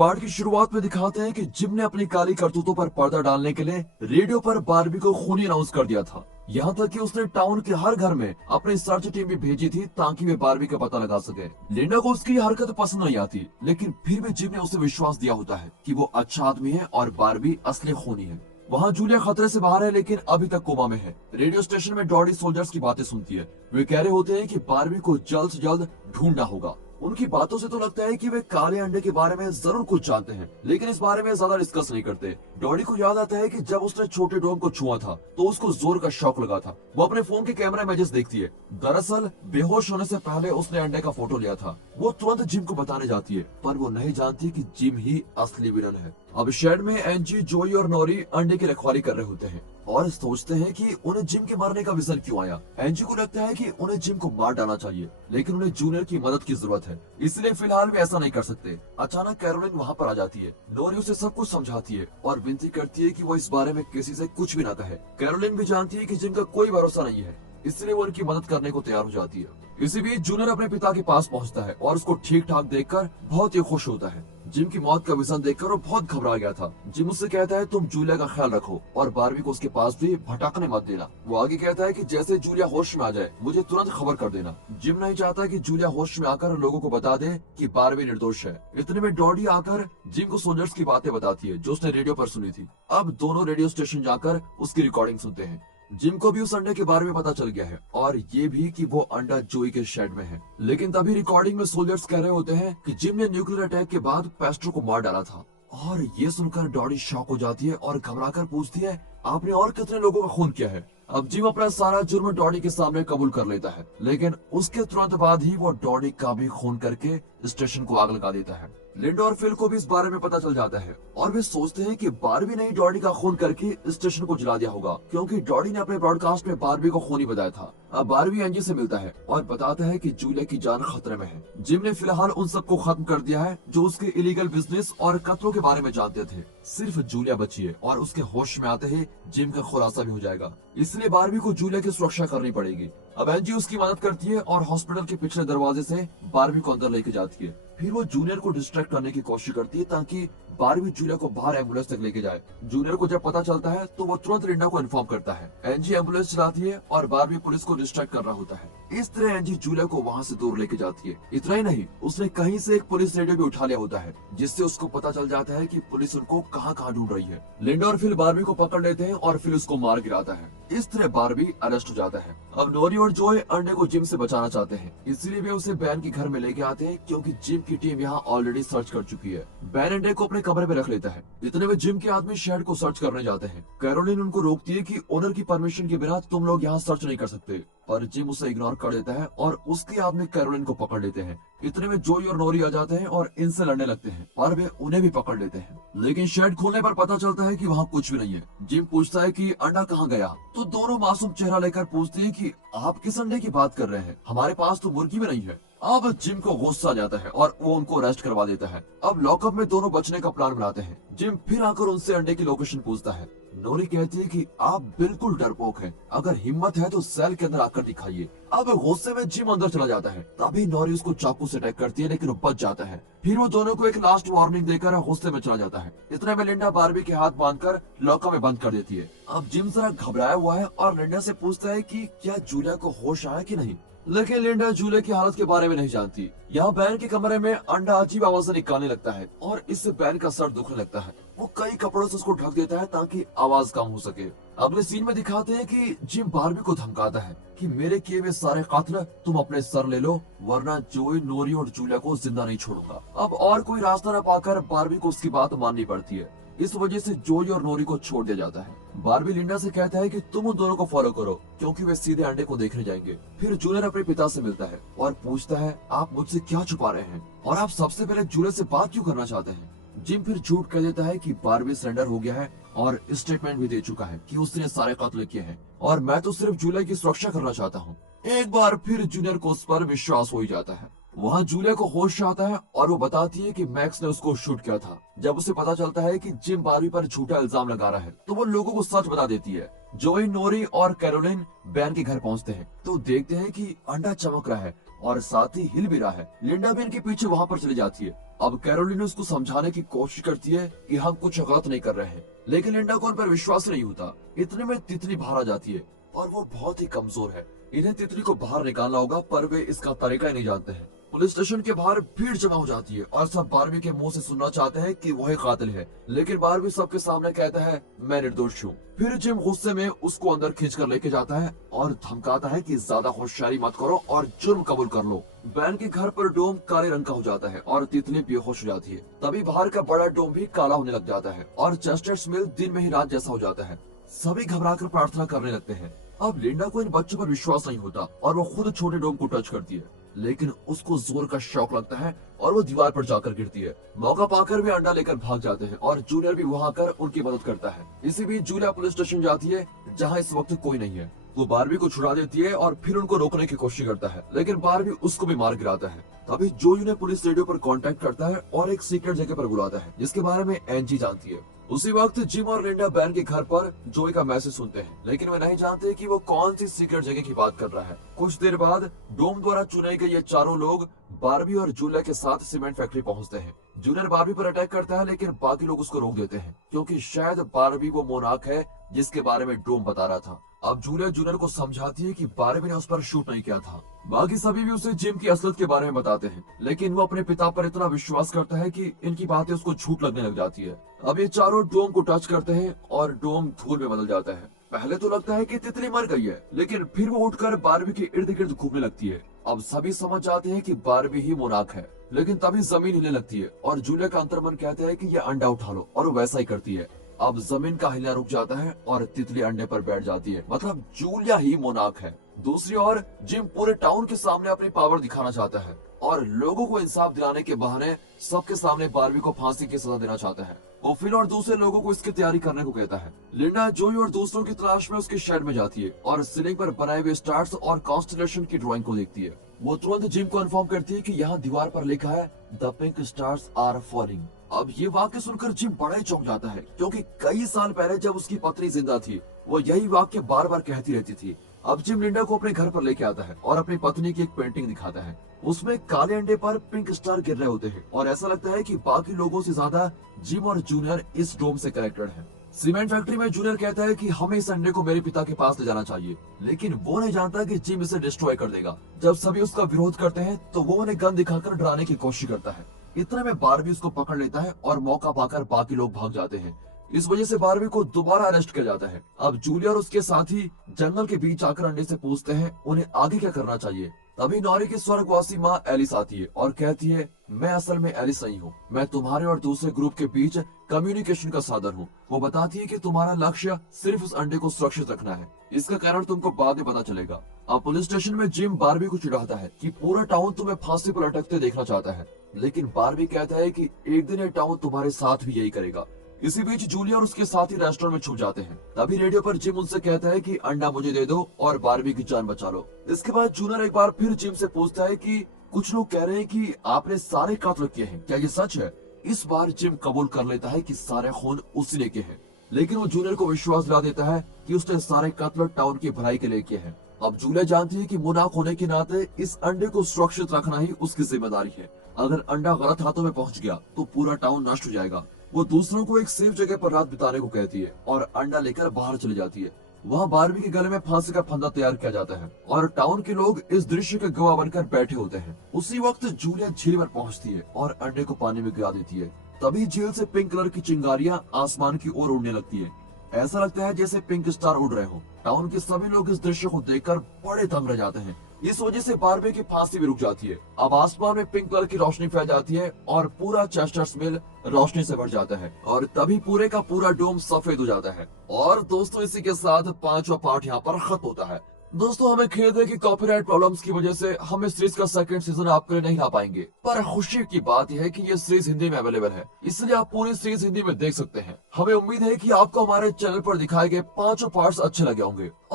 Part की शुरुआत में दिखाते हैं कि जिम ने अपनी काली करतूतों पर पर्दा डालने के लिए रेडियो पर बारबी को खूनी अनाउंस कर दिया था। यहाँ तक कि उसने टाउन के हर घर में अपनी सर्च टीम भी भेजी थी ताकि वे बारबी का पता लगा सके। लिंडा को उसकी ये हरकत पसंद नहीं आती, लेकिन फिर भी जिम ने उसे विश्वास दिया होता है कि वो अच्छा आदमी है और बारबी असली खूनी है। वहाँ जूलिया खतरे से बाहर है, लेकिन अभी तक कोमा में है। रेडियो स्टेशन में डॉडी सोल्जर्स की बातें सुनती है। वे कह रहे होते हैं कि बारबी को जल्द से जल्द ढूंढना होगा। उनकी बातों से तो लगता है कि वे काले अंडे के बारे में जरूर कुछ जानते हैं, लेकिन इस बारे में ज्यादा डिस्कस नहीं करते। डॉडी को याद आता है कि जब उसने छोटे डॉग को छुआ था तो उसको जोर का शॉक लगा था। वो अपने फोन के कैमरा इमेजेस देखती है। दरअसल बेहोश होने से पहले उसने अंडे का फोटो लिया था। वो तुरंत जिम को बताने जाती है, पर वो नहीं जानती कि जिम ही असली विलन है। अब शेड में एंजी, जोई और नोरी अंडे की रखवाली कर रहे होते हैं और सोचते हैं कि उन्हें जिम के मारने का विजन क्यों आया। एंजी को लगता है कि उन्हें जिम को मार डालना चाहिए, लेकिन उन्हें जूनियर की मदद की जरूरत है, इसलिए फिलहाल वे ऐसा नहीं कर सकते। अचानक कैरोलिन वहाँ पर आ जाती है। नोरी उसे सब कुछ समझाती है और विनती करती है कि वो इस बारे में किसी से कुछ भी ना कहे। कैरोलिन भी जानती है कि जिम का कोई भरोसा नहीं है, इसलिए वो उनकी मदद करने को तैयार हो जाती है। इसी बीच जूनियर अपने पिता के पास पहुंचता है और उसको ठीक ठाक देखकर बहुत ही खुश होता है। जिम की मौत का विजन देखकर वो बहुत घबरा गया था। जिम उससे कहता है तुम जूलिया का ख्याल रखो और बारबी को उसके पास भी भटकने मत देना। वो आगे कहता है कि जैसे जूलिया होश में आ जाए मुझे तुरंत खबर कर देना। जिम नहीं चाहता कि जूलिया होश में आकर लोगों को बता दे कि बारबी निर्दोष है। इतने में डॉडी आकर जिम को सोल्जर्स की बातें बताती है जो उसने रेडियो पर सुनी थी। अब दोनों रेडियो स्टेशन जाकर उसकी रिकॉर्डिंग सुनते हैं। जिम को भी उस अंडे के बारे में पता चल गया है और ये भी कि वो अंडा जोई के शेड में है। लेकिन तभी रिकॉर्डिंग में सोल्जर्स कह रहे होते हैं कि जिम ने न्यूक्लियर अटैक के बाद पेस्ट्रो को मार डाला था। और ये सुनकर डॉडी शॉक हो जाती है और घबराकर पूछती है आपने और कितने लोगों का खून किया है। अब जिम अपना सारा जुर्म डॉडी के सामने कबूल कर लेता है, लेकिन उसके तुरंत बाद ही वो डॉडी का भी खून करके स्टेशन को आग लगा देता है। लिंडा और फिल को भी इस बारे में पता चल जाता है और वे सोचते हैं कि बारबी ने डॉडी का खून करके स्टेशन को जला दिया होगा, क्योंकि डॉडी ने अपने ब्रॉडकास्ट में बारबी को खूनी बताया था। अब बारबी एंजी से मिलता है और बताता है कि जूलिया की जान खतरे में है। जिम ने फिलहाल उन सबको खत्म कर दिया है जो उसके इलीगल बिजनेस और कत्लों के बारे में जानते थे। सिर्फ जूलिया बची है और उसके होश में आते ही जिम का खुलासा भी हो जाएगा, इसलिए बारबी को जूलिया की सुरक्षा करनी पड़ेगी। अब एंजी उसकी मदद करती है और हॉस्पिटल के पिछले दरवाजे से बारबी को अंदर लेके जाती है। फिर वो जूनियर को डिस्ट्रैक्ट करने की कोशिश करती है ताकि बारबी जूलिया को बाहर एम्बुलेंस तक लेके जाए। जूनियर को जब पता चलता है तो वो तुरंत लिंडा को इन्फॉर्म करता है। एंजी एम्बुलेंस चलाती है और बारबी पुलिस को डिस्ट्रैक्ट कर रहा होता है। इस तरह एंजी जूलिया को वहाँ से दूर लेके जाती है। इतना ही नहीं, उसने कहीं से एक पुलिस रेडियो भी उठा लिया होता है, जिससे उसको पता चल जाता है कि पुलिस उनको कहाँ कहाँ ढूंढ रही है। लिंडा और फिल बारबी को पकड़ लेते हैं और फिर उसको मार गिराता है। इस तरह बारबी अरेस्ट हो जाता है। अब नोरी और जोए अंडे को जिम से बचाना चाहते हैं, इसलिए वे उसे बैन के घर में लेके आते हैं, क्योंकि जिम की टीम यहाँ ऑलरेडी सर्च कर चुकी है। बैन अंडे को अपने कमरे में रख लेता है। इतने में जिम के आदमी शहर को सर्च करने जाते हैं। कैरोलिन उनको रोकती है कि ओनर की परमिशन के बिना तुम लोग यहाँ सर्च नहीं कर सकते, पर जिम उसे इग्नोर कर देता है और उसके आदमी कैरोलिन को पकड़ लेते हैं। इतने में जोई और नोरी आ जाते हैं और इनसे लड़ने लगते हैं, पर वे उन्हें भी पकड़ लेते हैं। लेकिन शेड खोलने पर पता चलता है कि वहाँ कुछ भी नहीं है। जिम पूछता है कि अंडा कहाँ गया, तो दोनों मासूम चेहरा लेकर पूछते हैं कि आप किस अंडे की बात कर रहे हैं, हमारे पास तो मुर्गी भी नहीं है। अब जिम को गुस्सा आ जाता है और वो उनको अरेस्ट करवा देता है। अब लॉकअप में दोनों बचने का प्लान बनाते हैं। जिम फिर आकर उनसे अंडे की लोकेशन पूछता है। नोरी कहती है कि आप बिल्कुल डरपोक हैं, अगर हिम्मत है तो सेल के अंदर आकर दिखाइए। अब गुस्से में जिम अंदर चला जाता है। तभी नोरी उसको चाकू से अटैक करती है, लेकिन वो बच जाता है। फिर वो दोनों को एक लास्ट वार्निंग देकर गुस्से में चला जाता है। इतने में लिंडा बारबी के हाथ बांधकर लॉकअप में बंद कर देती है। अब जिम जरा घबराया हुआ है और लिंडा से पूछता है कि क्या जूलिया को होश आया कि नहीं, लेकिन लिंडा जूलिया की हालत के बारे में नहीं जानती। यहाँ बैन के कमरे में अंडा अजीब आवाज निकालने लगता है और इससे बैन का सर दुखने लगता है। वो कई कपड़ों से उसको ढक देता है ताकि आवाज कम हो सके। अगले सीन में दिखाते हैं कि जिम बारबी को धमकाता है कि मेरे किए हुए सारे कत्ल तुम अपने सर ले लो, वरना जोई, नोरी और जूलिया को जिंदा नहीं छोड़ूंगा। अब और कोई रास्ता न पाकर बारबी को उसकी बात माननी पड़ती है। इस वजह से जोई और नोरी को छोड़ दिया जाता है। बारबी लिंडा से कहता है कि तुम उन दोनों को फॉलो करो, क्योंकि वे सीधे अंडे को देखने जाएंगे। फिर जूनियर अपने पिता से मिलता है और पूछता है आप मुझसे क्या छुपा रहे हैं और आप सबसे पहले जूलिया से बात क्यों करना चाहते हैं। जिम फिर झूठ कह देता है कि बारबी सरेंडर हो गया है और स्टेटमेंट भी दे चुका है कि उसने सारे कत्ल किए हैं और मैं तो सिर्फ जूलिया की सुरक्षा करना चाहता हूँ। एक बार फिर जूनियर को उस पर विश्वास हो ही जाता है। वहाँ जूलिया को होश आता है और वो बताती है कि मैक्स ने उसको शूट किया था। जब उसे पता चलता है कि जिम बारबी पर झूठा इल्जाम लगा रहा है तो वो लोगों को सच बता देती है। जोई, नोरी और कैरोलिन बैन के घर पहुंचते हैं तो देखते हैं कि अंडा चमक रहा है और साथ ही हिल भी रहा है। लिंडा भी इनके पीछे वहाँ पर चली जाती है। अब कैरोलिना उसको समझाने की कोशिश करती है कि हम कुछ गलत नहीं कर रहे हैं, लेकिन लिंडा को उन पर विश्वास नहीं होता। इतने में तितली बाहर आ जाती है और वो बहुत ही कमजोर है। इन्हें तितली को बाहर निकालना होगा, पर वे इसका तरीका ही नहीं जानते हैं। पुलिस स्टेशन के बाहर भीड़ जमा हो जाती है और सब बारबी के मुंह से सुनना चाहते हैं कि वही कातिल है, लेकिन बारबी सबके सामने कहता है मैं निर्दोष हूँ। फिर जिम गुस्से में उसको अंदर खींचकर लेके जाता है और धमकाता है कि ज्यादा होशियारी मत करो और जुर्म कबूल कर लो। बैन के घर पर डोम काले रंग का हो जाता है और तितली बेहोश हो जाती है। तभी बाहर का बड़ा डोम भी काला होने लग जाता है और चेस्टर स्मिल दिन में ही रात जैसा हो जाता है। सभी घबराकर प्रार्थना करने लगते हैं। अब लिंडा को इन बच्चों पर विश्वास नहीं होता और वो खुद छोटे डोम को टच करती है, लेकिन उसको जोर का शौक लगता है और वो दीवार पर जाकर गिरती है। मौका पाकर वे अंडा लेकर भाग जाते हैं और जूनियर भी वहाँ आकर उनकी मदद करता है। इसी बीच जूलिया पुलिस स्टेशन जाती है, जहाँ इस वक्त कोई नहीं है। वो बारबी को छुड़ा देती है और फिर उनको रोकने की कोशिश करता है, लेकिन बारबी उसको भी मार गिराता है। तभी जोयू ने पुलिस रेडियो पर कांटेक्ट करता है और एक सीक्रेट जगह पर बुलाता है, जिसके बारे में एंजी जानती है। उसी वक्त जिम और लिंडा बैन के घर पर जोई का मैसेज सुनते हैं, लेकिन वे नहीं जानते कि वो कौन सी सीक्रेट जगह की बात कर रहा है। कुछ देर बाद डोम द्वारा चुने गए ये चारों लोग बारबी और जूलिया के साथ सीमेंट फैक्ट्री पहुंचते हैं। जूनियर बारबी पर अटैक करता है, लेकिन बाकी लोग उसको रोक देते हैं, क्योंकि शायद बारबी वो मोनार्क है जिसके बारे में डोम बता रहा था। अब जूलिया जूनियर को समझाती है कि बारबी ने उस पर शूट नहीं किया था। बाकी सभी भी उसे जिम की असलियत के बारे में बताते हैं, लेकिन वो अपने पिता पर इतना विश्वास करता है कि इनकी बातें उसको झूठ लगने लग जाती है। अब ये चारों डोम को टच करते हैं और डोम धूल में बदल जाता है। पहले तो लगता है कि तितली मर गई है, लेकिन फिर वो उठकर बारबी के इर्द गिर्द घूमने लगती है। अब सभी समझ जाते हैं कि बारबी ही मोनार्क है, लेकिन तभी जमीन हिलने लगती है और जूलिया का अंतर्मन कहता है कि ये अंडा उठा लो, और वो वैसा ही करती है। अब जमीन का हिलना रुक जाता है और तितली अंडे पर बैठ जाती है, मतलब जूलिया ही मोनार्क है। दूसरी ओर जिम पूरे टाउन के सामने अपनी पावर दिखाना चाहता है और लोगों को इंसाफ दिलाने के बहाने सबके सामने बारबी को फांसी की सजा देना चाहता है। वो फिल और दूसरे लोगों को इसकी तैयारी करने को कहता है। लिंडा जोई और दूसरों की तलाश में उसके शेड में जाती है और सीलिंग पर बनाए हुए स्टार्स और कॉन्स्टलेशन की ड्राइंग को देखती है। वो तुरंत जिम को इन्फॉर्म करती है कि यहाँ दीवार पर लिखा है the pink stars are falling. अब ये वाक्य सुनकर जिम बड़ा ही चौंक जाता है, क्योंकि कई साल पहले जब उसकी पत्नी जिंदा थी वो यही वाक्य बार बार कहती रहती थी। अब जिम लिंडा को अपने घर पर लेके आता है और अपनी पत्नी की एक पेंटिंग दिखाता है। उसमें काले अंडे पर पिंक स्टार गिर रहे होते हैं और ऐसा लगता है कि बाकी लोगों से ज्यादा जिम और जूनियर इस डोम से कनेक्टेड है। सीमेंट फैक्ट्री में जूनियर कहता है कि हमें इस अंडे को मेरे पिता के पास ले जाना चाहिए, लेकिन वो नहीं जानता कि जिम इसे डिस्ट्रॉय कर देगा। जब सभी उसका विरोध करते हैं तो वो उन्हें गन दिखाकर डराने की कोशिश करता है। इतने में बारबी उसको पकड़ लेता है और मौका पाकर बाकी लोग भाग जाते हैं। इस वजह से बारबी को दोबारा अरेस्ट किया जाता है। अब जूलिया और उसके साथी जंगल के बीच आकर अंडे से पूछते हैं उन्हें आगे क्या करना चाहिए। तभी नॉरी की स्वर्गवासी माँ एलिस आती है और कहती है मैं असल में एलिस नहीं हूँ, मैं तुम्हारे और दूसरे ग्रुप के बीच कम्युनिकेशन का साधन हूँ। वो बताती है कि तुम्हारा लक्ष्य सिर्फ उस अंडे को सुरक्षित रखना है, इसका कारण तुमको बाद में पता चलेगा। अब पुलिस स्टेशन में जिम बारबी को चिढ़ाता है कि पूरा टाउन तुम्हें फांसी पर लटकते देखना चाहता है, लेकिन बारबी कहता है कि एक दिन ये टाउन तुम्हारे साथ भी यही करेगा। इसी बीच जूलिया और उसके साथी रेस्टोरेंट में छुप जाते हैं। तभी रेडियो पर जिम उनसे कहता है कि अंडा मुझे दे दो और बारबी की जान बचा लो। इसके बाद जूनियर एक बार फिर जिम से पूछता है कि कुछ लोग कह रहे हैं कि आपने सारे कत्ल किए हैं, क्या ये सच है? इस बार जिम कबूल कर लेता है कि सारे खून उसी ने किए हैं, लेकिन वो जूनियर को विश्वास दिला देता है कि उसने सारे कत्ल टाउन की भलाई के लिए किए हैं। अब जूलिया जानती है कि मोनार्क होने के नाते इस अंडे को सुरक्षित रखना ही उसकी जिम्मेदारी है। अगर अंडा गलत हाथों में पहुंच गया तो पूरा टाउन नष्ट हो जाएगा। वो दूसरों को एक सेफ जगह पर रात बिताने को कहती है और अंडा लेकर बाहर चली जाती है। वहाँ बारबी के गले में फांसी का फंदा तैयार किया जाता है और टाउन के लोग इस दृश्य के गवाह बनकर बैठे होते हैं। उसी वक्त जूलिया झील पर पहुंचती है और अंडे को पानी में गिरा देती है। तभी झील से पिंक कलर की चिंगारियां आसमान की ओर उड़ने लगती है। ऐसा लगता है जैसे पिंक स्टार उड़ रहे हो। टाउन के सभी लोग इस दृश्य को देखकर बड़े दंग रह जाते हैं। इस वजह से बारबी की फांसी भी रुक जाती है। अब आसमान में पिंक कलर की रोशनी फैल जाती है और पूरा चेस्टर्स मिल रोशनी से भर जाता है और तभी पूरे का पूरा डोम सफेद हो जाता है। और दोस्तों इसी के साथ 5वां पार्ट यहाँ पर खत्म होता है। दोस्तों हमें खेद है कि कॉपीराइट प्रॉब्लम्स की वजह से हम इस सीरीज का सेकंड सीजन आपके लिए नहीं ला पाएंगे, पर खुशी की बात यह है कि ये सीरीज हिंदी में अवेलेबल है, इसलिए आप पूरी सीरीज हिंदी में देख सकते हैं। हमें उम्मीद है कि आपको हमारे चैनल पर दिखाए गए 5 पार्ट्स अच्छे लगे होंगे।